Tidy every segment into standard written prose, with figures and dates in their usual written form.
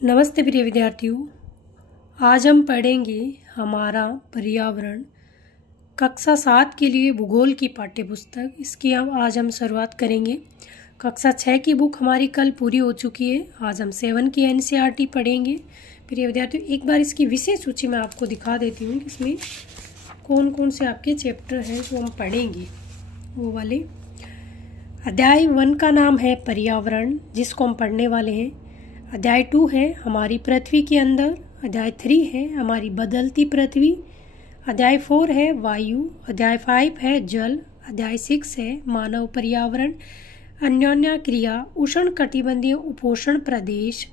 नमस्ते प्रिय विद्यार्थियों, आज हम पढ़ेंगे हमारा पर्यावरण कक्षा 7 के लिए भूगोल की पाठ्य पुस्तक। इसकी आज हम शुरुआत करेंगे। कक्षा 6 की बुक हमारी कल पूरी हो चुकी है। आज हम 7 की एनसीईआरटी पढ़ेंगे। प्रिय विद्यार्थियों, एक बार इसकी विषय सूची मैं आपको दिखा देती हूँ कि इसमें कौन कौन से आपके चैप्टर हैं जो हम पढ़ेंगे। वो वाले अध्याय 1 का नाम है पर्यावरण, जिसको हम पढ़ने वाले हैं। अध्याय 2 है हमारी पृथ्वी के अंदर। अध्याय 3 है हमारी बदलती पृथ्वी। अध्याय 4 है वायु। अध्याय 5 है जल। अध्याय 6 है मानव पर्यावरण, अन्योन्या क्रिया, उष्ण कटिबंधीय उपोष्ण प्रदेश।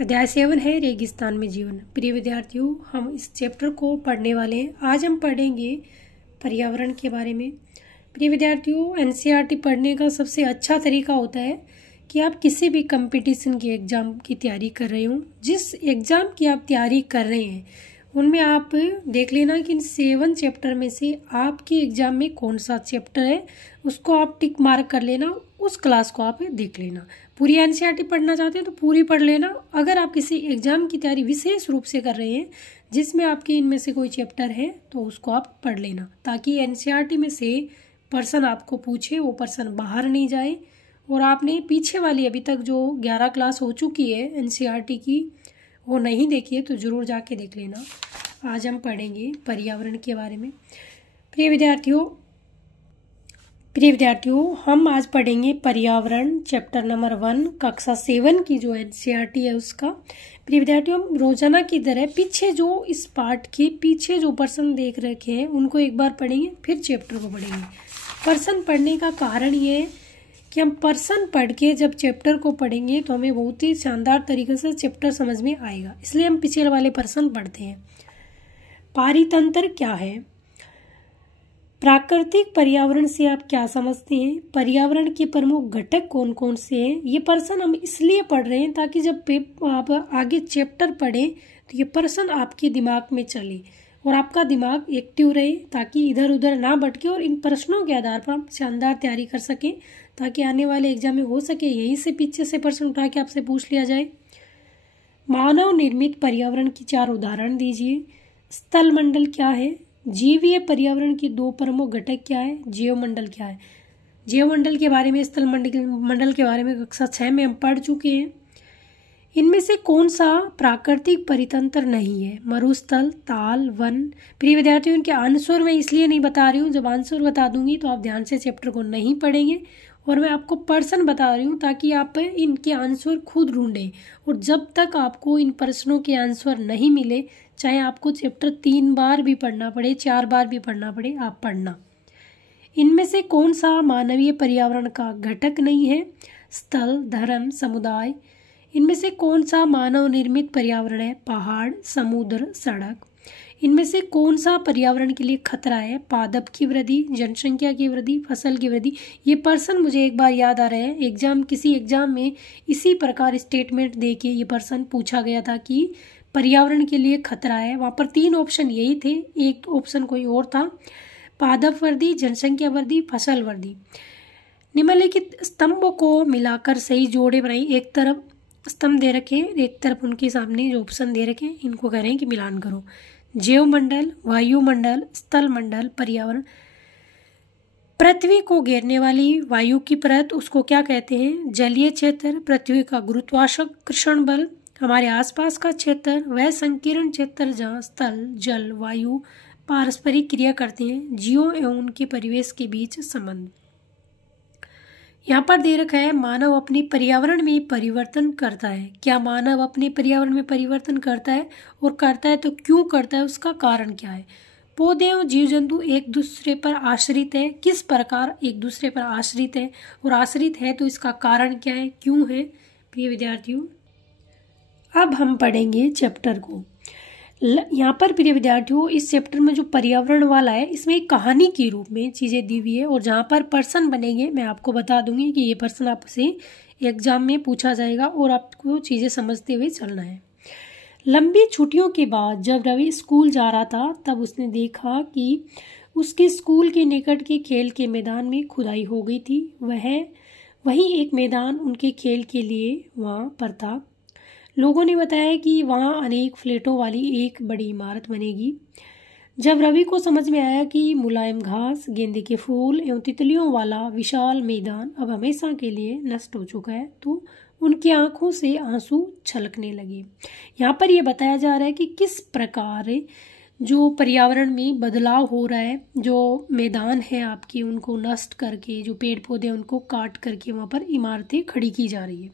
अध्याय 7 है रेगिस्तान में जीवन। प्रिय विद्यार्थियों, हम इस चैप्टर को पढ़ने वाले हैं। आज हम पढ़ेंगे पर्यावरण के बारे में। प्रिय विद्यार्थियों, एनसीईआरटी पढ़ने का सबसे अच्छा तरीका होता है कि आप किसी भी कंपटीशन की एग्ज़ाम की तैयारी कर रहे हो, जिस एग्ज़ाम की आप तैयारी कर रहे हैं उनमें आप देख लेना कि इन 7 चैप्टर में से आपके एग्ज़ाम में कौन सा चैप्टर है, उसको आप टिक मार्क कर लेना। उस क्लास को आप देख लेना। पूरी एनसीईआरटी पढ़ना चाहते हैं तो पूरी पढ़ लेना। अगर आप किसी एग्ज़ाम की तैयारी विशेष रूप से कर रहे हैं जिसमें आपके इनमें से कोई चैप्टर है तो उसको आप पढ़ लेना, ताकि एनसीईआरटी में से पर्सन आपको पूछे वो पर्सन बाहर नहीं जाए। और आपने पीछे वाली अभी तक जो 11 क्लास हो चुकी है एनसीईआरटी की वो नहीं देखी है तो ज़रूर जाके देख लेना। आज हम पढ़ेंगे पर्यावरण के बारे में। प्रिय विद्यार्थियों, हम आज पढ़ेंगे पर्यावरण चैप्टर नंबर 1 कक्षा 7 की जो एनसीईआरटी है उसका। प्रिय विद्यार्थियों, हम रोजाना की तरह पीछे जो इस पार्ट के पीछे जो पर्सन देख रखे हैं उनको एक बार पढ़ेंगे, फिर चैप्टर को पढ़ेंगे। पर्सन पढ़ने का कारण ये है कि हम पर्सन पढ़ के जब चैप्टर को पढ़ेंगे तो हमें बहुत ही शानदार तरीके से चैप्टर समझ में आएगा, इसलिए हम पिछले वाले पर्सन पढ़ते हैं। पारितंत्र क्या है? प्राकृतिक पर्यावरण से आप क्या समझते हैं? पर्यावरण के प्रमुख घटक कौन कौन से हैं? ये पर्सन हम इसलिए पढ़ रहे हैं ताकि जब आप आगे चैप्टर पढ़ें तो ये पर्सन आपके दिमाग में चले और आपका दिमाग एक्टिव रहे, ताकि इधर उधर ना भटके और इन प्रश्नों के आधार पर आप शानदार तैयारी कर सकें, ताकि आने वाले एग्जाम में हो सके यहीं से पीछे से प्रश्न उठा के आपसे पूछ लिया जाए। मानव निर्मित पर्यावरण की 4 उदाहरण दीजिए। स्थल मंडल क्या है? जीवीय पर्यावरण की 2 प्रमुख घटक क्या है? जीवमंडल क्या है? जीवमंडल के बारे में, स्थल मंडल के बारे में कक्षा 6 में हम पढ़ चुके हैं। इनमें से कौन सा प्राकृतिक परितंत्र नहीं है? मरुस्थल, ताल, वन। प्रिय विद्यार्थियों, इनके आंसर मैं इसलिए नहीं बता रही हूँ, जब आंसर बता दूंगी तो आप ध्यान से चैप्टर को नहीं पढ़ेंगे, और मैं आपको पर्सन बता रही हूँ ताकि आप इनके आंसर खुद ढूंढें। और जब तक आपको इन प्रश्नों के आंसर नहीं मिले, चाहे आपको चैप्टर 3 बार भी पढ़ना पड़े, 4 बार भी पढ़ना पड़े, आप पढ़ना। इनमें से कौन सा मानवीय पर्यावरण का घटक नहीं है? स्थल, धर्म, समुदाय। इनमें से कौन सा मानव निर्मित पर्यावरण है? पहाड़, समुद्र, सड़क। इनमें से कौन सा पर्यावरण के लिए खतरा है? पादप की वृद्धि, जनसंख्या की वृद्धि, फसल की वृद्धि। ये पर्सन मुझे एक बार याद आ रहे हैं, किसी एग्जाम में इसी प्रकार स्टेटमेंट दे के ये पर्सन पूछा गया था कि पर्यावरण के लिए खतरा है। वहाँ पर 3 ऑप्शन यही थे, एक ऑप्शन कोई और था। पादप वृद्धि, जनसंख्या वृद्धि, फसल वृद्धि। निम्नलिखित स्तंभों को मिलाकर सही जोड़े बनाई। एक तरफ स्तंभ दे रखे हैं, एक तरफ उनके सामने जो ऑप्शन दे रखे हैं इनको कह रहे हैं कि मिलान करो। जीवमंडल, वायुमंडल, स्थल मंडल, पर्यावरण। पृथ्वी को घेरने वाली वायु की परत उसको क्या कहते हैं? जलीय क्षेत्र। पृथ्वी का गुरुत्वाकर्षण बल, हमारे आसपास का क्षेत्र, वह संकीर्ण क्षेत्र जहाँ स्थल, जल, वायु पारस्परिक क्रिया करते हैं। जीवों एवं उनके परिवेश के बीच संबंध। यहाँ पर दे रखा है मानव अपने पर्यावरण में परिवर्तन करता है। क्या मानव अपने पर्यावरण में परिवर्तन करता है? और करता है तो क्यों करता है? उसका कारण क्या है? पौधे और जीव जंतु एक दूसरे पर आश्रित है। किस प्रकार एक दूसरे पर आश्रित है? और आश्रित है तो इसका कारण क्या है, क्यों है? प्रिय विद्यार्थियों, अब हम पढ़ेंगे चैप्टर को। यहाँ पर प्रिय विद्यार्थियों, इस चैप्टर में जो पर्यावरण वाला है इसमें एक कहानी के रूप में चीज़ें दी हुई है, और जहाँ पर पर्सन बनेंगे मैं आपको बता दूंगी कि ये पर्सन आपसे एग्जाम में पूछा जाएगा और आपको चीज़ें समझते हुए चलना है। लंबी छुट्टियों के बाद जब रवि स्कूल जा रहा था तब उसने देखा कि उसके स्कूल के निकट के खेल के मैदान में खुदाई हो गई थी। वही एक मैदान उनके खेल के लिए वहाँ पर था। लोगों ने बताया कि वहाँ अनेक फ्लैटों वाली एक बड़ी इमारत बनेगी। जब रवि को समझ में आया कि मुलायम घास, गेंदे के फूल एवं तितलियों वाला विशाल मैदान अब हमेशा के लिए नष्ट हो चुका है, तो उनकी आंखों से आंसू छलकने लगे। यहाँ पर यह बताया जा रहा है कि किस प्रकार जो पर्यावरण में बदलाव हो रहा है, जो मैदान है आपके उनको नष्ट करके, जो पेड़ पौधे उनको काट करके वहाँ पर इमारतें खड़ी की जा रही है।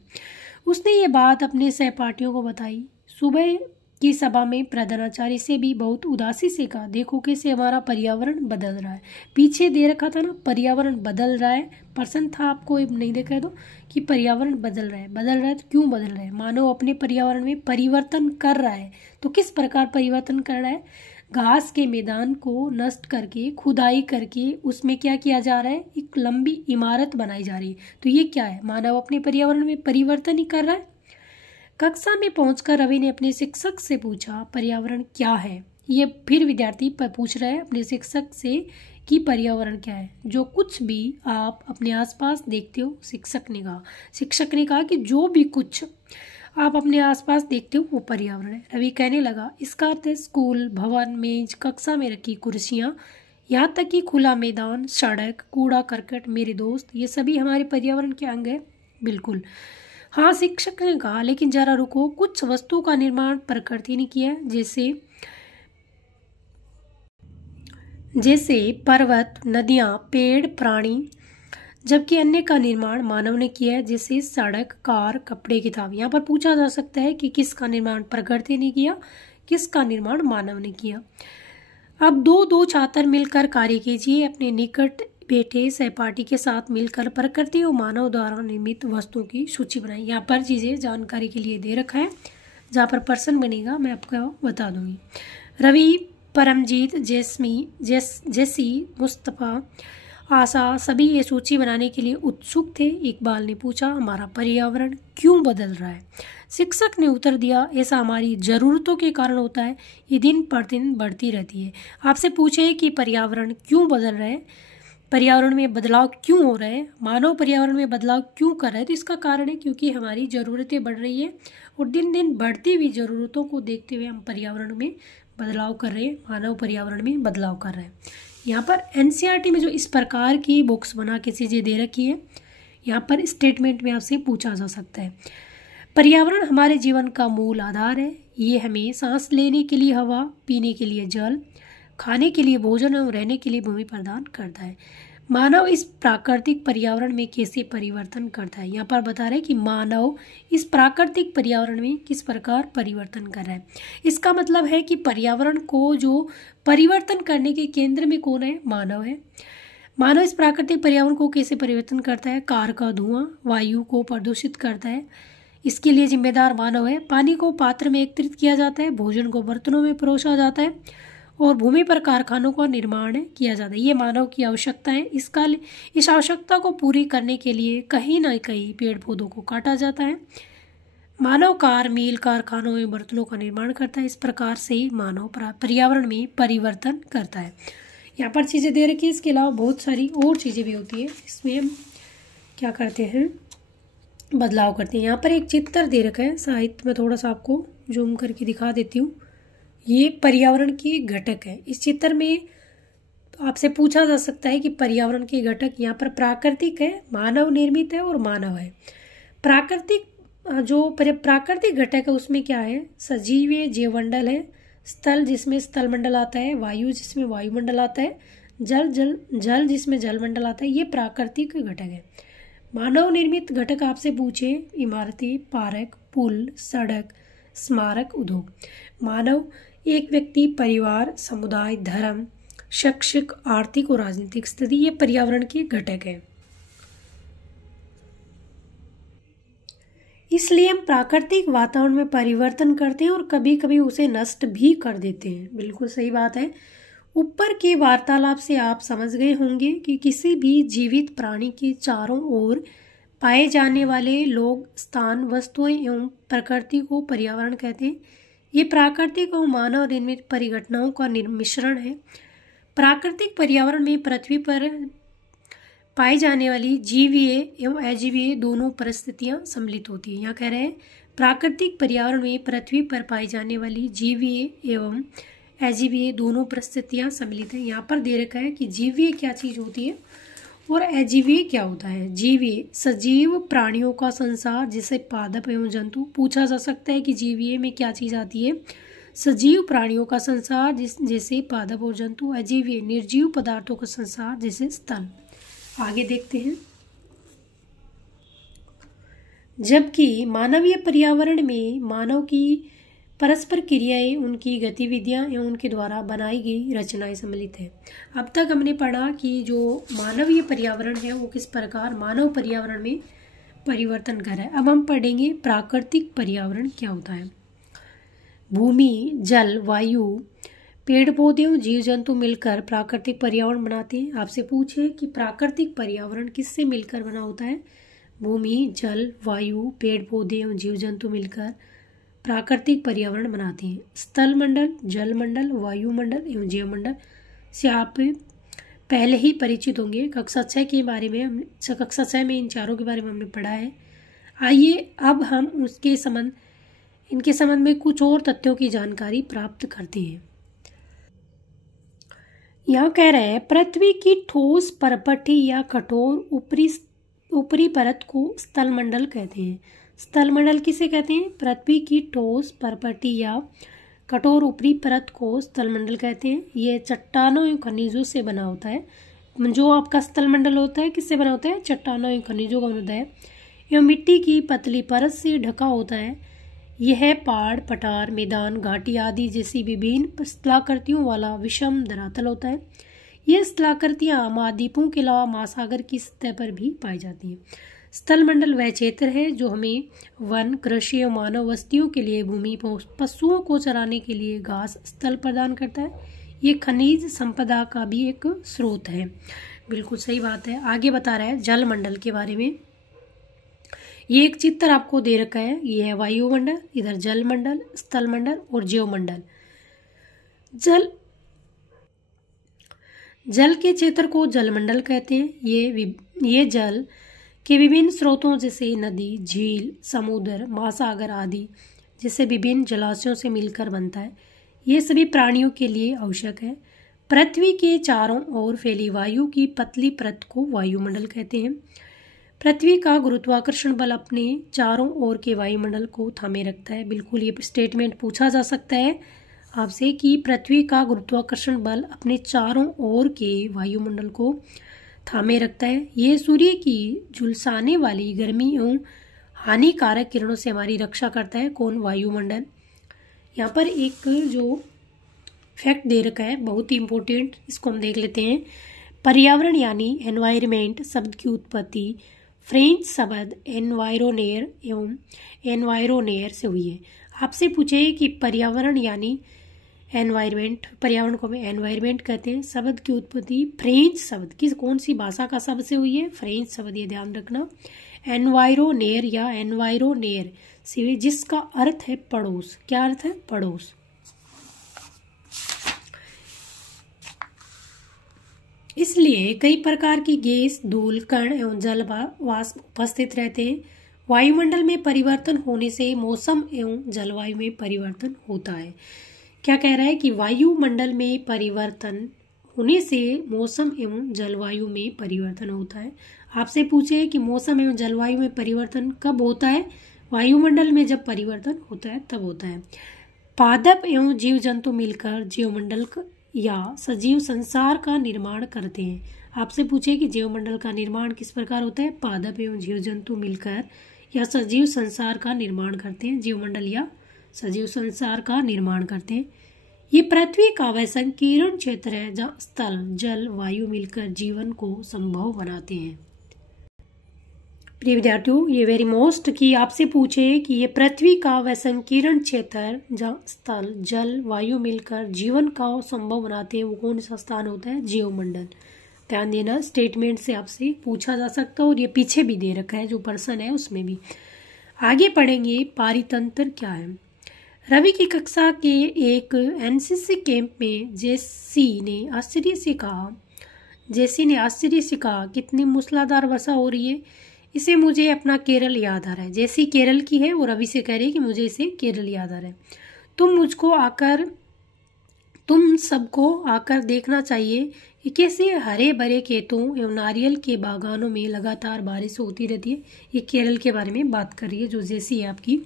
उसने ये बात अपने सहपाठियों को बताई। सुबह की सभा में प्रधानाचार्य से भी बहुत उदासी से कहा, देखो कैसे हमारा पर्यावरण बदल रहा है। पीछे दे रखा था ना, पर्यावरण बदल रहा है, पर्सन था, आपको नहीं देखा तो कि पर्यावरण बदल रहा है। बदल रहा है तो क्यों बदल रहा है? मानव अपने पर्यावरण में परिवर्तन कर रहा है। तो किस प्रकार परिवर्तन कर रहा है? घास के मैदान को नष्ट करके, खुदाई करके उसमें क्या किया जा रहा है? एक लंबी इमारत बनाई जा रही है। तो ये क्या है? मानव अपने पर्यावरण में परिवर्तन ही कर रहा है। कक्षा में पहुंचकर रवि ने अपने शिक्षक से पूछा, पर्यावरण क्या है? ये फिर विद्यार्थी पूछ रहे हैं अपने शिक्षक से कि पर्यावरण क्या है। जो कुछ भी आप अपने आसपास देखते हो, शिक्षक ने कहा कि जो भी कुछ आप अपने आसपास देखते हो वो पर्यावरण है। रवि कहने लगा, इसका अर्थ है स्कूल, भवन, मेज, कक्षा में रखी कुर्सियाँ, यहाँ तक कि खुला मैदान, सड़क, कूड़ा करकट, मेरे दोस्त, ये सभी हमारे पर्यावरण के अंग है। बिल्कुल हाँ, शिक्षक ने कहा, लेकिन जरा रुको, कुछ वस्तुओं का निर्माण प्रकृति ने किया है, जैसे पर्वत, नदियाँ, पेड़, प्राणी, जबकि अन्य का निर्माण मानव ने किया है, जैसे सड़क, कार, कपड़े, किताब। यहाँ पर पूछा जा सकता है कि किसका निर्माण प्रकृति ने किया, किसका निर्माण मानव ने किया। अब दो छात्र मिलकर कार्य कीजिए। अपने निकट बैठे सहपाठी के साथ मिलकर प्रकृति और मानव द्वारा निर्मित वस्तुओं की सूची बनाई। यहाँ पर चीज़ें जानकारी के लिए दे रखा है, जहाँ पर पर्सन बनेगा मैं आपको बता दूंगी। रवि, परमजीत, जैसी, मुस्तफ़ा, आशा सभी ये सूची बनाने के लिए उत्सुक थे। इकबाल ने पूछा, हमारा पर्यावरण क्यों बदल रहा है? शिक्षक ने उत्तर दिया, ऐसा हमारी ज़रूरतों के कारण होता है, ये दिन प्रतिदिन बढ़ती रहती है। आपसे पूछे कि पर्यावरण क्यों बदल रहा है, पर्यावरण में बदलाव क्यों हो रहा है, मानव पर्यावरण में बदलाव क्यों कर रहा है? तो इसका कारण है क्योंकि हमारी ज़रूरतें बढ़ रही है और दिन दिन बढ़ती हुई ज़रूरतों को देखते हुए हम पर्यावरण में बदलाव कर रहे हैं, मानव पर्यावरण में बदलाव कर रहे हैं। यहाँ पर एनसीईआरटी में जो इस प्रकार की बुक्स बना के चीज़ें दे रखी है, यहाँ पर स्टेटमेंट में आपसे पूछा जा सकता है, पर्यावरण हमारे जीवन का मूल आधार है। ये हमें सांस लेने के लिए हवा, पीने के लिए जल, खाने के लिए भोजन और रहने के लिए भूमि प्रदान करता है। मानव इस प्राकृतिक पर्यावरण में कैसे परिवर्तन करता है? यहाँ पर बता रहे हैं कि मानव इस प्राकृतिक पर्यावरण में किस प्रकार परिवर्तन कर रहा है। इसका मतलब है कि पर्यावरण को जो परिवर्तन करने के केंद्र में कौन है? मानव है। मानव इस प्राकृतिक पर्यावरण को कैसे परिवर्तन करता है? कार का धुआं वायु को प्रदूषित करता है, इसके लिए जिम्मेदार मानव है। पानी को पात्र में एकत्रित किया जाता है, भोजन को बर्तनों में परोसा जाता है और भूमि पर कारखानों का निर्माण किया जाता है। ये मानव की आवश्यकता है। इस आवश्यकता को पूरी करने के लिए कहीं ना कहीं पेड़ पौधों को काटा जाता है। मानव कार, मील, कारखानों में बर्तनों का निर्माण करता है। इस प्रकार से मानव पर्यावरण में परिवर्तन करता है। यहाँ पर चीज़ें दे रखी है, इसके अलावा बहुत सारी और चीज़ें भी होती है, इसमें हम क्या करते हैं, बदलाव करते हैं। यहाँ पर एक चित्र दे रखा है, साहित्य में थोड़ा सा आपको जूम करके दिखा देती हूँ। ये पर्यावरण के घटक है। इस चित्र में आपसे पूछा जा सकता है कि पर्यावरण के घटक यहाँ पर प्राकृतिक है, मानव निर्मित है और मानव है। प्राकृतिक घटक है उसमें क्या है? सजीव जीवमंडल है, स्थल जिसमें स्थल मंडल आता है, वायु जिसमें वायुमंडल आता है, जल जिसमें जलमंडल आता है। ये प्राकृतिक घटक है। मानव निर्मित घटक आपसे पूछे, इमारतें, पार्क, पुल, सड़क, स्मारक, उद्योग। मानव एक व्यक्ति, परिवार, समुदाय, धर्म, शैक्षिक, आर्थिक और राजनीतिक स्थिति, ये पर्यावरण के घटक है। इसलिए हम प्राकृतिक वातावरण में परिवर्तन करते हैं और कभी कभी उसे नष्ट भी कर देते हैं। बिल्कुल सही बात है। ऊपर के वार्तालाप से आप समझ गए होंगे कि किसी भी जीवित प्राणी के चारों ओर पाए जाने वाले लोग, स्थान, वस्तुएं एवं प्रकृति को पर्यावरण कहते हैं। ये प्राकृतिक और मानव निर्मित परिघटनाओं का मिश्रण है। प्राकृतिक पर्यावरण में पाई जाने वाली जीवीय एवं अजीवीय दोनों परिस्थितियां सम्मिलित होती हैं। यहाँ कह रहे हैं प्राकृतिक पर्यावरण में पृथ्वी पर पाई जाने वाली जीवीय एवं अजीवीय दोनों परिस्थितियां सम्मिलित हैं। यहाँ पर दे रखा है कि जीवीय क्या चीज होती है और अजीवीय क्या होता है। जीवीय सजीव प्राणियों का संसार जिसे पादप एवं जंतु। पूछा जा सकता है कि जीवीय में क्या चीज आती है। सजीव प्राणियों का संसार जैसे पादप और जंतु। अजीवीय निर्जीव पदार्थों का संसार जैसे स्थल। आगे देखते हैं। जबकि मानवीय पर्यावरण में मानव की परस्पर क्रियाएं, उनकी गतिविधियां एवं उनके द्वारा बनाई गई रचनाएं सम्मिलित है। अब तक हमने पढ़ा कि जो मानवीय पर्यावरण है वो किस प्रकार मानव पर्यावरण में परिवर्तन कर रहा है। अब हम पढ़ेंगे प्राकृतिक पर्यावरण क्या होता है। भूमि, जल, वायु, पेड़ पौधे और जीव जंतु मिलकर प्राकृतिक पर्यावरण बनाते हैं। आपसे पूछे कि प्राकृतिक पर्यावरण किससे मिलकर बना होता है। भूमि, जल, वायु, पेड़ पौधे और जीव जंतु मिलकर प्राकृतिक पर्यावरण बनाते हैं। स्थल मंडल, जल मंडल, वायुमंडल एवं जीव मंडल से आप पहले ही परिचित होंगे। कक्षा 6 के बारे में कक्षा 6 में इन चारों के बारे में हमने पढ़ा है। आइए अब हम इनके संबंध में कुछ और तथ्यों की जानकारी प्राप्त करते हैं। यहाँ कह रहे हैं पृथ्वी की ठोस परपटी या कठोर ऊपरी परत को स्थल मंडल कहते हैं। स्थल मंडल किसे कहते हैं। पृथ्वी की ठोस परपटी या कठोर ऊपरी परत को स्थल मंडल कहते हैं। ये चट्टानों एवं खनिजों से बना होता है। जो आपका स्थल मंडल होता है किससे बना होता है। चट्टानों एवं खनिजों का होता है एवं मिट्टी की पतली परत से ढका होता है। यह पहाड़, पठार, मैदान, घाटी आदि जैसी विभिन्न स्थलाकृतियों वाला विषम धरातल होता है। ये स्थलाकृतियां महाद्वीपों के अलावा महासागर की सतह पर भी पाई जाती हैं। स्थल मंडल वह क्षेत्र है जो हमें वन, कृषि और मानव बस्तियों के लिए भूमि, पशुओं को चराने के लिए घास स्थल प्रदान करता है। ये खनिज संपदा का भी एक स्रोत है। बिल्कुल सही बात है। आगे बता रहा है जल मंडल के बारे में। ये एक चित्र आपको दे रखा है। ये है वायुमंडल, इधर जल मंडल, स्थल मंडल और जीव मंडल। जल के क्षेत्र को जल मंडल कहते हैं। ये जल के विभिन्न स्रोतों जैसे नदी, झील, समुद्र, महासागर आदि जैसे विभिन्न जलाशयों से मिलकर बनता है। ये सभी प्राणियों के लिए आवश्यक है। पृथ्वी के चारों ओर फैली वायु की पतली परत को वायुमंडल कहते हैं। पृथ्वी का गुरुत्वाकर्षण बल अपने चारों ओर के वायुमंडल को थामे रखता है। बिल्कुल ये स्टेटमेंट पूछा जा सकता है आपसे कि पृथ्वी का गुरुत्वाकर्षण बल अपने चारों ओर के वायुमंडल को थामे रखता है। ये सूर्य की झुलसाने वाली गर्मी एवं हानिकारक किरणों से हमारी रक्षा करता है। कौन? वायुमंडल। यहाँ पर एक जो फैक्ट दे रखा है बहुत ही इम्पोर्टेंट, इसको हम देख लेते हैं। पर्यावरण यानी एनवायरमेंट शब्द की उत्पत्ति फ्रेंच शब्द एनवायरोनेयर एवं एनवायरोनेयर से हुई है। आपसे पूछे कि पर्यावरण यानी एनवायरमेंट, पर्यावरण को हम एनवायरमेंट कहते हैं। शब्द की उत्पत्ति फ्रेंच शब्द किस कौन सी भाषा का शब्द से हुई है? फ्रेंच शब्द, ये ध्यान रखना। एनवायरोनेयर या एनवायरोनेयर से हुई, जिसका अर्थ है पड़ोस। क्या अर्थ है? पड़ोस। इसलिए कई प्रकार की गैस, धूल, कण एवं जल वाष्प उपस्थित रहते हैं। वायुमंडल में परिवर्तन होने से मौसम एवं जलवायु में परिवर्तन होता है। क्या कह रहा है कि वायुमंडल में परिवर्तन होने से मौसम एवं जलवायु में परिवर्तन होता है। आपसे पूछे कि मौसम एवं जलवायु में परिवर्तन कब होता है? वायुमंडल में जब परिवर्तन होता है तब होता है। पादप एवं जीव जंतु मिलकर जीवमंडल या सजीव संसार का निर्माण करते हैं। आपसे पूछे कि जीवमंडल का निर्माण किस प्रकार होता है? पादप एवं जीव जंतु मिलकर या सजीव संसार का निर्माण करते हैं। जीवमंडल या सजीव संसार का निर्माण करते हैं। ये पृथ्वी का वह संकीर्ण क्षेत्र है जहाँ स्थल, जल, वायु मिलकर जीवन को संभव बनाते हैं। प्रिय विद्यार्थियों, ये वेरी मोस्ट कि आपसे पूछे कि ये पृथ्वी का वह संकीर्ण क्षेत्र जहाँ स्थल, जल, वायु मिलकर जीवन का संभव बनाते हैं, वो कौन सा स्थान होता है? जीवमंडल। ध्यान देना, स्टेटमेंट से आपसे पूछा जा सकता है और ये पीछे भी दे रखा है, जो पर्सन है उसमें भी। आगे पढ़ेंगे पारितंत्र क्या है। रवि की कक्षा के एक एनसीसी कैंप में जेसी ने आश्चर्य से कहा, जेसी ने आश्चर्य से कहा, कितनी मूसलाधार वर्षा हो रही है, इसे मुझे अपना केरल याद आ रहा है। जेसी केरल की है और रवि से कह रही है कि मुझे इसे केरल याद आ रहा है। तुम सबको आकर देखना चाहिए कि कैसे हरे भरे खेतों एवं नारियल के बागानों में लगातार बारिश होती रहती है। ये केरल के बारे में बात कर रही है जो जेसी है आपकी।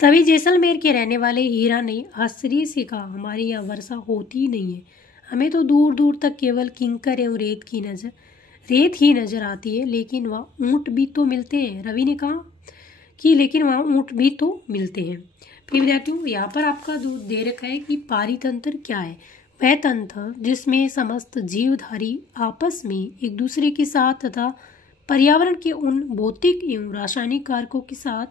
तभी जैसलमेर के रहने वाले हीरा ने आश्चर्य से कहा, हमारे यहाँ वर्षा होती नहीं है, हमें तो दूर दूर तक केवल किंकर एवं रेत ही नजर आती है। लेकिन वहाँ ऊँट भी तो मिलते हैं। रवि ने कहा कि लेकिन वहाँ ऊँट भी तो मिलते हैं। फिर विद्यार्थियों, यहाँ पर आपका जो दे रखा है कि पारितंत्र क्या है, वह तंत्र जिसमें समस्त जीवधारी आपस में एक दूसरे के साथ तथा पर्यावरण के उन भौतिक एवं रासायनिक कारकों के साथ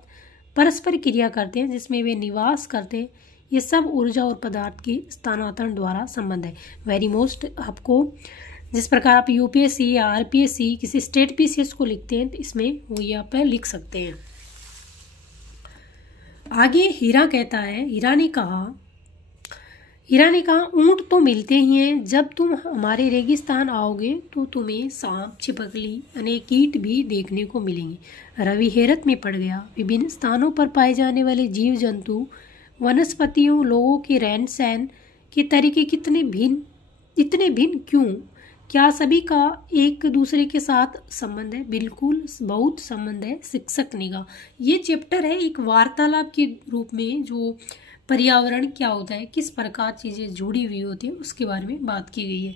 परस्पर क्रिया करते हैं जिसमें वे निवास करते हैं। ये सब ऊर्जा और पदार्थ के स्थानांतरण द्वारा संबंध है। वेरी मोस्ट आपको जिस प्रकार आप यूपीएससी या आरपीएससी किसी स्टेट पीसीएस को लिखते हैं तो इसमें वो यहाँ पर लिख सकते हैं। आगे हीरा ने कहा ऊंट तो मिलते ही हैं। जब तुम हमारे रेगिस्तान आओगे तो तुम्हें सांप, छिपकली, अनेक कीट भी देखने को मिलेंगे। रवि हैरत में पड़ गया। विभिन्न स्थानों पर पाए जाने वाले जीव जंतु, वनस्पतियों, लोगों के रहन सहन के तरीके इतने भिन्न क्यों? क्या सभी का एक दूसरे के साथ संबंध है? बिल्कुल, बहुत संबंध है। शिक्षक ने कहा, ये चैप्टर है एक वार्तालाप के रूप में जो पर्यावरण क्या होता है, किस प्रकार चीजें जुड़ी हुई होती है, उसके बारे में बात की गई है।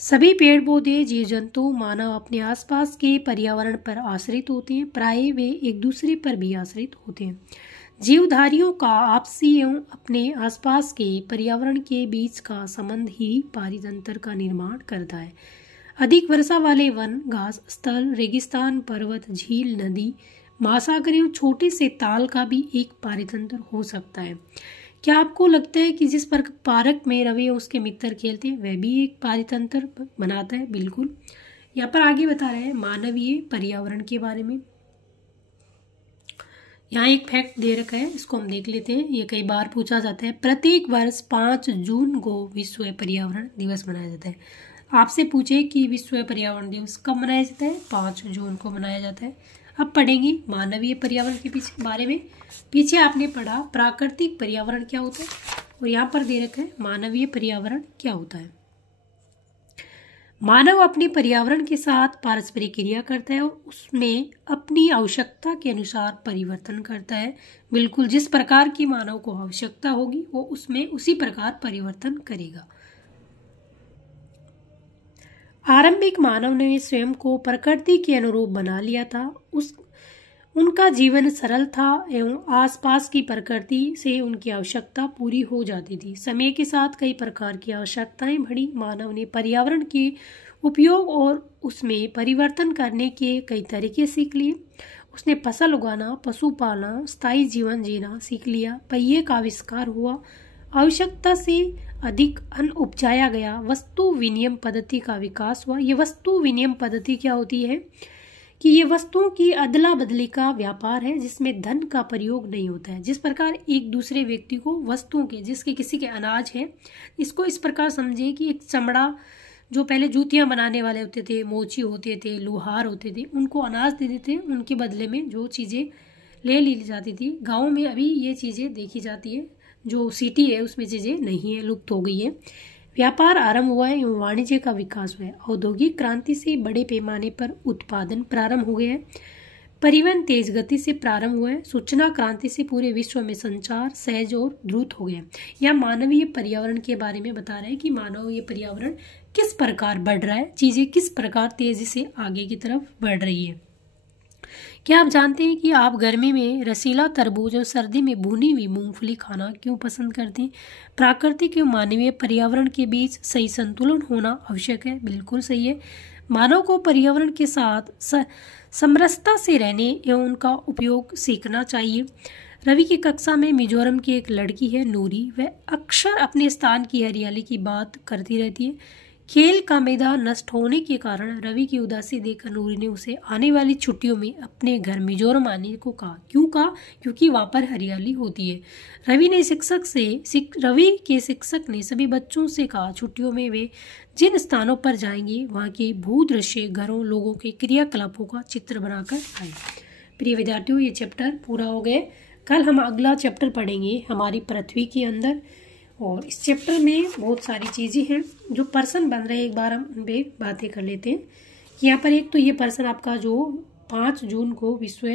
सभी पेड़ पौधे, जीव जंतु, मानव अपने आसपास के पर्यावरण पर आश्रित होते हैं। प्राय वे एक दूसरे पर भी आश्रित होते हैं। जीवधारियों का आपसी एवं अपने आसपास के पर्यावरण के बीच का संबंध ही पारितंत्र का निर्माण करता है। अधिक वर्षा वाले वन, घास स्थल, रेगिस्तान, पर्वत, झील, नदी, महासागर एवं छोटे से ताल का भी एक पारितंत्र हो सकता है। क्या आपको लगता है कि जिस पार्क में रवि और उसके मित्र खेलते हैं वह भी एक पारितंत्र बनाता है? बिल्कुल। यहाँ पर आगे बता रहे हैं मानवीय पर्यावरण के बारे में। यहाँ एक फैक्ट दे रखा है, इसको हम देख लेते हैं। ये कई बार पूछा जाता है। प्रत्येक वर्ष 5 जून को विश्व पर्यावरण दिवस मनाया जाता है। आपसे पूछे कि विश्व पर्यावरण दिवस कब मनाया जाता है? 5 जून को मनाया जाता है। अब पढ़ेंगे मानवीय पर्यावरण के बारे में। पीछे आपने पढ़ा प्राकृतिक पर्यावरण क्या होता है और यहाँ पर दे रखा है मानवीय पर्यावरण क्या होता है। मानव अपने पर्यावरण के साथ पारस्परिक क्रिया करता है और उसमें अपनी आवश्यकता के अनुसार परिवर्तन करता है। बिल्कुल, जिस प्रकार की मानव को आवश्यकता होगी वो उसमें उसी प्रकार परिवर्तन करेगा। आरंभिक मानव ने स्वयं को प्रकृति के अनुरूप बना लिया था। उनका जीवन सरल था एवं आसपास की प्रकृति से उनकी आवश्यकता पूरी हो जाती थी। समय के साथ कई प्रकार की आवश्यकताएं बढ़ी। मानव ने पर्यावरण के उपयोग और उसमें परिवर्तन करने के कई तरीके सीख लिए। उसने फसल उगाना, पशु पालना, स्थायी जीवन जीना सीख लिया। पहिए का आविष्कार हुआ। आवश्यकता से अधिक अन्न उपजाया गया। वस्तु विनिमय पद्धति का विकास हुआ। ये वस्तु विनिमय पद्धति क्या होती है कि ये वस्तुओं की अदला बदली का व्यापार है जिसमें धन का प्रयोग नहीं होता है। जिस प्रकार एक दूसरे व्यक्ति को वस्तुओं के, जिसके किसी के अनाज है, इसको इस प्रकार समझे कि एक चमड़ा, जो पहले जूतियां बनाने वाले होते थे, मोची होते थे, लुहार होते थे, उनको अनाज दे देते, उनके बदले में जो चीज़ें ले ली जाती थी। गाँव में अभी ये चीज़ें देखी जाती है, जो सिटी है उसमें चीज़ें नहीं है, लुप्त हो गई है। व्यापार आरंभ हुआ है एवं वाणिज्य का विकास हुआ है। औद्योगिक क्रांति से बड़े पैमाने पर उत्पादन प्रारंभ हो गया है। परिवहन तेज गति से प्रारंभ हुआ है। सूचना क्रांति से पूरे विश्व में संचार सहज और द्रुत हो गया। यह मानवीय पर्यावरण के बारे में बता रहे हैं कि मानवीय पर्यावरण किस प्रकार बढ़ रहा है, चीजें किस प्रकार तेजी से आगे की तरफ बढ़ रही है। क्या आप जानते हैं कि आप गर्मी में रसीला तरबूज और सर्दी में भुनी हुई मूंगफली खाना क्यों पसंद करते हैं? प्राकृतिक एवं मानवीय पर्यावरण के बीच सही संतुलन होना आवश्यक है। बिल्कुल सही है। मानव को पर्यावरण के साथ समरसता से रहने एवं उनका उपयोग सीखना चाहिए। रवि की कक्षा में मिजोरम की एक लड़की है नूरी। वह अक्सर अपने स्थान की हरियाली की बात करती रहती है। खेल का मैदान नष्ट होने के कारण रवि की उदासी देखकर नूरी ने उसे आने वाली छुट्टियों में अपने घर मिजोरम आने को कहा। क्यों कहा? क्योंकि वहां पर हरियाली होती है। रवि के शिक्षक ने सभी बच्चों से कहा छुट्टियों में वे जिन स्थानों पर जाएंगे वहां के भूदृश्य, घरों, लोगों के क्रियाकलापों का चित्र बनाकर आए। प्रिय विद्यार्थियों, ये चैप्टर पूरा हो गए। कल हम अगला चैप्टर पढ़ेंगे हमारी पृथ्वी के अंदर, और इस चैप्टर में बहुत सारी चीज़ें हैं जो पर्सन बन रहे हैं। एक बार हम उन पे बातें कर लेते हैं। यहाँ पर एक तो ये पर्सन आपका जो 5 जून को विश्व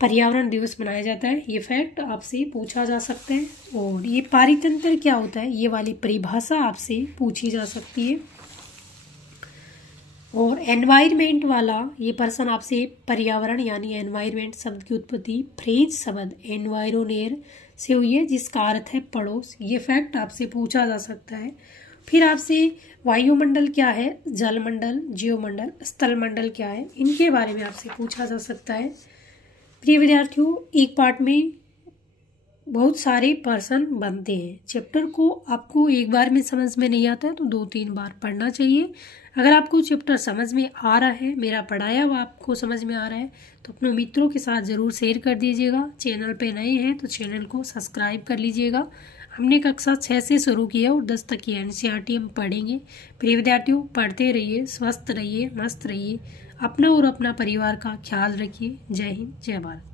पर्यावरण दिवस मनाया जाता है, ये फैक्ट आपसे पूछा जा सकता है। और ये पारितंत्र क्या होता है, ये वाली परिभाषा आपसे पूछी जा सकती है। और एनवायरमेंट वाला ये पर्सन आपसे पर्यावरण यानी एनवायरमेंट शब्द की उत्पत्ति फ्रेंच शब्द एनवायरोनेर से हुई है, जिसका अर्थ है पड़ोस। ये फैक्ट आपसे पूछा जा सकता है। फिर आपसे वायुमंडल क्या है, जलमंडल, जीवमंडल, स्थलमंडल क्या है, इनके बारे में आपसे पूछा जा सकता है। प्रिय विद्यार्थियों, एक पार्ट में बहुत सारे पर्सन बनते हैं। चैप्टर को आपको एक बार में समझ में नहीं आता है तो 2-3 बार पढ़ना चाहिए। अगर आपको चैप्टर समझ में आ रहा है, मेरा पढ़ाया हुआ आपको समझ में आ रहा है, तो अपने मित्रों के साथ ज़रूर शेयर कर दीजिएगा। चैनल पे नए हैं तो चैनल को सब्सक्राइब कर लीजिएगा। हमने कक्षा 6 से शुरू किया और 10 तक की एनसीईआरटी हम पढ़ेंगे। प्रिय विद्यार्थियों, पढ़ते रहिए, स्वस्थ रहिए, मस्त रहिए, अपना और अपना परिवार का ख्याल रखिए। जय हिंद, जय भारत।